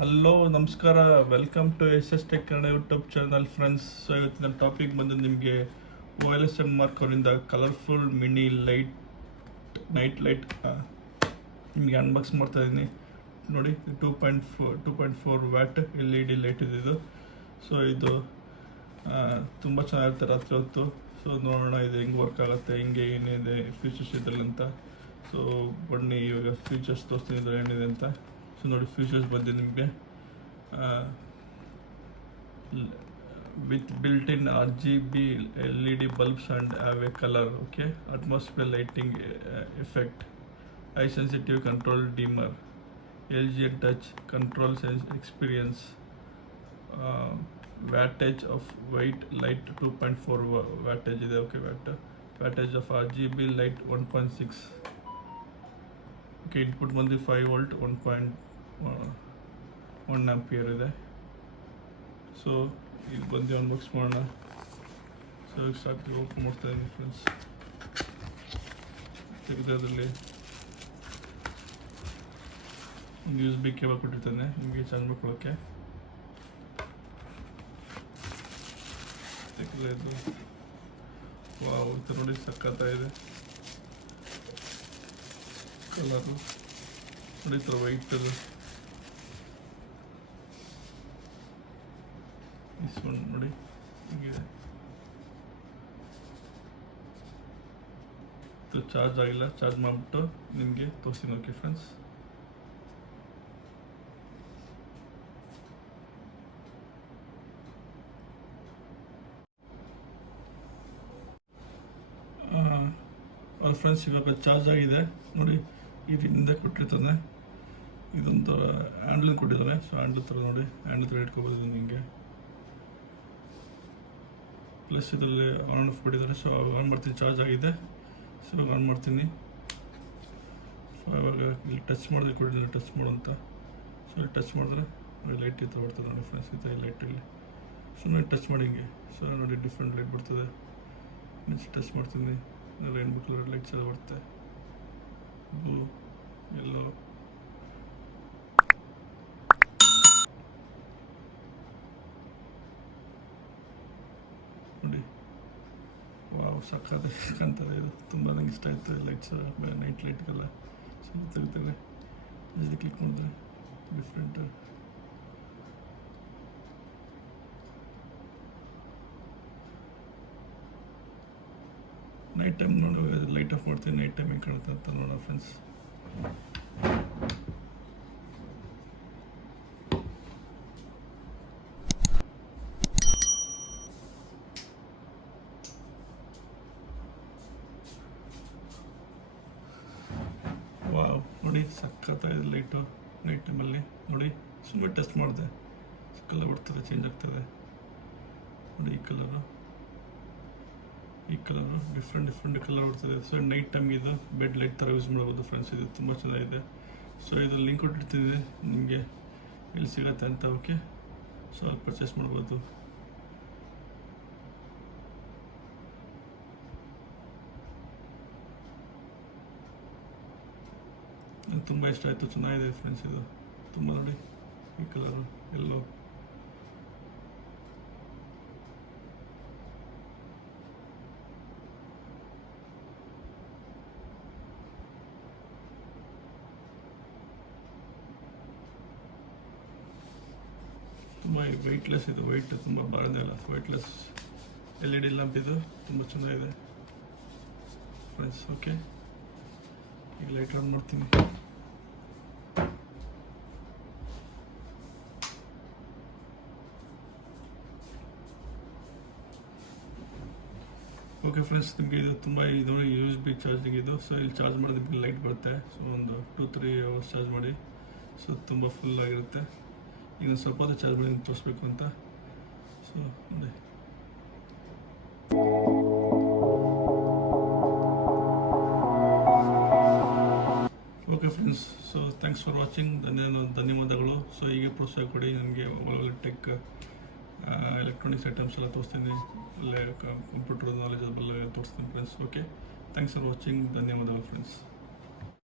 Hello ನಮಸ್ಕಾರ, welcome to S tech Kannada YouTube channel friends. So ಇವತ್ತಿನ topic ಬಂದು ನಿಮಗೆ Olsenmark ಅವರಿಂದ colourful mini light night light ನಿಮಗೆ ಅನ್ಬಾಕ್ಸ್ ಮಾಡ್ತಾ ಇದ್ದೀನಿ. ನೋಡಿ, 2.4 ವ್ಯಾಟ್ LED ಲೈಟ್ ಇದು. ಸೊ ಇದು ತುಂಬ ಚೆನ್ನಾಗಿರುತ್ತೆ ರಾತ್ರಿ ಹೊತ್ತು. ಸೊ ನೋಡೋಣ ಇದು ಹೆಂಗೆ ವರ್ಕ್ ಆಗುತ್ತೆ, ಹೆಂಗೆ ಏನಿದೆ ಫೀಚರ್ಸ್ ಇದರಲ್ಲಿ ಅಂತ. ಸೊ ಬನ್ನಿ ಇವಾಗ ಫೀಚರ್ಸ್ ತೋರಿಸ್ತೀನಿ ಇದು ಏನಿದೆ ಅಂತ. ಸೊ ನೋಡಿ, ಫೀಚರ್ಸ್ ಬಂದು ನಿಮಗೆ with built-in RGB LED bulbs and have a color, okay, atmosphere lighting effect, high sensitive control dimmer, LG touch control sense experience, wattage of white light 2.4 wattage ಇದೆ, okay, wattage of RGB light 1.6, okay, input ಬಂದು 5 volt 1 ampere ಇದೆ. So ಇಲ್ಲಿ ಬಂದು unbox ಮಾಡೋಣ. So start open ಮಾಡ್ತಾ ಇದ್ದೀನಿ friends. ತೆಗೆದರಲ್ಲಿ USB cable ಕೊಟ್ಟಿರ್ತಾನೆ ನಿಮಗೆ ಚಾರ್ಜ್ ಮಾಡ್ಕೊಳ್ಳೋಕ್ಕೆ. ತೆಗೆದು ವಾವ್, ಇದು ನೋಡಿ ಸಕ್ಕತ್ತಾಗಿದೆ ಕಲರು. ನೋಡಿ ಈ ಥರ ವೈಟ್ ನೋಡಿ ಹೀಗಿದೆ. ಇದು ಚಾರ್ಜ್ ಆಗಿಲ್ಲ, ಚಾರ್ಜ್ ಮಾಡಿಬಿಟ್ಟು ನಿಮಗೆ ತೋರಿಸ್ತೀನಿ. ಓಕೆ ಫ್ರೆಂಡ್ಸ್, ಫ್ರೆಂಡ್ಸ್ ಇವಾಗ ಚಾರ್ಜ್ ಆಗಿದೆ. ನೋಡಿ, ಇದರಿಂದ ಕೊಟ್ಟಿರ್ತಾನೆ, ಇದೊಂದು ಹ್ಯಾಂಡ್ಲ್ ಕೊಟ್ಟಿದ್ದಾನೆ. ಸೊ ಹ್ಯಾಂಡ್ಲ್ ಥರ ನೋಡಿ, ಹ್ಯಾಂಡ್ಲ್ ಥರ ಇಟ್ಕೋಬೋದು ನಿಮಗೆ. ಪ್ಲಸ್ ಇದರಲ್ಲಿ ಆನ್ ಆಫ್ ಕೊಟ್ಟಿದ್ದಾರೆ. ಸೊ ಆನ್ ಮಾಡ್ತೀನಿ, ಚಾರ್ಜ್ ಆಗಿದೆ. ಸೊ ಇವಾಗ ಆನ್ ಮಾಡ್ತೀನಿ. ಸೊ ಇವಾಗ ಇಲ್ಲಿ ಟಚ್ ಮಾಡಿದ್ರೆ ಕೊಟ್ಟಿದ್ದಾರೆ, ಟಚ್ ಮಾಡು ಅಂತ. ಸೊ ಇಲ್ಲಿ ಟಚ್ ಮಾಡಿದ್ರೆ ನೋಡಿ ಲೈಟ್ ಈ ಥರ ಬರ್ತದೆ ನೋಡಿ ಫ್ರೆಂಡ್ಸ್, ಈ ಥರ ಲೈಟಲ್ಲಿ. ಸೊ ನೋಡಿ ಟಚ್ ಮಾಡಿ ಹಿಂಗೆ. ಸೊ ನೋಡಿ ಡಿಫ್ರೆಂಟ್ ಲೈಟ್ ಬರ್ತದೆ. ನೆಕ್ಸ್ಟ್ ಟಚ್ ಮಾಡ್ತೀನಿ, ರೈನ್ಬೋ ಕಲರ್ ಲೈಟ್ಸ್ ಎಲ್ಲ ಬರುತ್ತೆ, ಬ್ಲೂ, ಎಲ್ಲೋ. ನೋಡಿ ವಾವ್, ಸಕ್ಕದ ಕಾಣ್ತದೆ. ಇದು ತುಂಬ ನಂಗೆ ಇಷ್ಟ ಆಯಿತು ಲೈಟ್ಸ್, ನೈಟ್ ಲೈಟ್ಗೆಲ್ಲ. ಸೊ ತೆಗಿತಾರೆ, ಜಲ್ದಿ ಕ್ಲಿಕ್ ಮಾಡಿದ್ರೆ ಡಿಫ್ರೆಂಟ್. ನೈಟ್ ಟೈಮ್ ನೋಡೋ ಲೈಟ್ ಆಫ್ ಮಾಡ್ತೀನಿ, ನೈಟ್ ಟೈಮ್ ಹೆಂಗೆ ಕಾಣುತ್ತೆ ಅಂತ ನೋಡೋ ಫ್ರೆಂಡ್ಸ್. ವಾವ್, ನೋಡಿ ಸಕ್ಕತ್ತಾಗಿದೆ ಲೈಟು ನೈಟ್ ಟೈಮಲ್ಲಿ. ನೋಡಿ ಸುಮ್ಮನೆ ಟೆಸ್ಟ್ ಮಾಡಿದೆ, ಕಲರ್ ಬರ್ತದೆ, ಚೇಂಜ್ ಆಗ್ತದೆ. ನೋಡಿ ಈ ಕಲರು ಡಿಫ್ರೆಂಟ್ ಕಲರ್ ಬರ್ತದೆ. ಸೊ ನೈಟ್ ಟೈಮ್ಗೆ ಇದು ಬೆಡ್ ಲೈಟ್ ಥರ ಯೂಸ್ ಮಾಡ್ಬೋದು ಫ್ರೆಂಡ್ಸ್. ಇದು ತುಂಬ ಚೆನ್ನಾಗಿದೆ. ಸೊ ಇದು ಲಿಂಕ್ ಕೊಟ್ಟಿರ್ತಿದೆ ನಿಮಗೆ, ಎಲ್ಲಿ ಸಿಗತ್ತೆ ಅಂತ. ಓಕೆ, ಸೊ ಅಲ್ಲಿ ಪರ್ಚೇಸ್ ಮಾಡ್ಬೋದು. ನನಗೆ ತುಂಬ ಇಷ್ಟ ಆಯಿತು, ಚೆನ್ನಾಗಿದೆ ಫ್ರೆಂಡ್ಸ್. ಇದು ತುಂಬ ನೋಡಿ ಈ ಕಲರು ಎಲ್ಲೋ. ತುಂಬ ವೆಯ್ಟ್ಲೆಸ್ ಇದು, ವೆಯ್ಟ್ ತುಂಬ ಬಾರದೇ ಇಲ್ಲ, ವೆಯ್ಟ್ಲೆಸ್ LED ಲ್ಯಾಂಪ್ ಇದು. ತುಂಬ ಚೆನ್ನಾಗಿದೆ ಫ್ರೆಂಡ್ಸ್. ಓಕೆ, ಈಗ ಲೈಟ್ ಆನ್ ಮಾಡ್ತೀನಿ. ಓಕೆ ಫ್ರೆಂಡ್ಸ್, ನಿಮಗೆ ಇದು ತುಂಬ ಇದು USB ಚಾರ್ಜಿಂಗ್ ಇದು. ಸೊ ಇಲ್ಲಿ ಚಾರ್ಜ್ ಮಾಡಿದ್ರೆ ನಿಮಗೆ ಲೈಟ್ ಬರುತ್ತೆ. ಸೊ ಒಂದು 2-3 ಅವರ್ಸ್ ಚಾರ್ಜ್ ಮಾಡಿ. ಸೊ ತುಂಬ ಫುಲ್ ಆಗಿರುತ್ತೆ. ಈಗ ಸ್ವಲ್ಪ ಹೊತ್ತು ಚಾರ್ಜ್ ಮಾಡಿ ತೋರಿಸ್ಬೇಕು ಅಂತ. ಸೊ ನೋಡಿ, okay friends, so thanks for watching. ಧನ್ಯವಾದಗಳು. ಸೊ ಹೀಗೆ ಪ್ರೋತ್ಸಾಹ ಕೊಡಿ ನನಗೆ. ಒಳ್ಳೆ ಟೆಕ್ ಎಲೆಕ್ಟ್ರಾನಿಕ್ಸ್ ಐಟಮ್ಸ್ ಎಲ್ಲ ತೋರಿಸ್ತೀನಿ, ಅಲ್ಲೇ ಕಂಪ್ಯೂಟರ್ ನಾಲೆಜ್ ಅದೆಲ್ಲ ತೋರಿಸ್ತೀನಿ friends. Okay, thanks for watching. ಧನ್ಯವಾದಗಳು ಫ್ರೆಂಡ್ಸ್.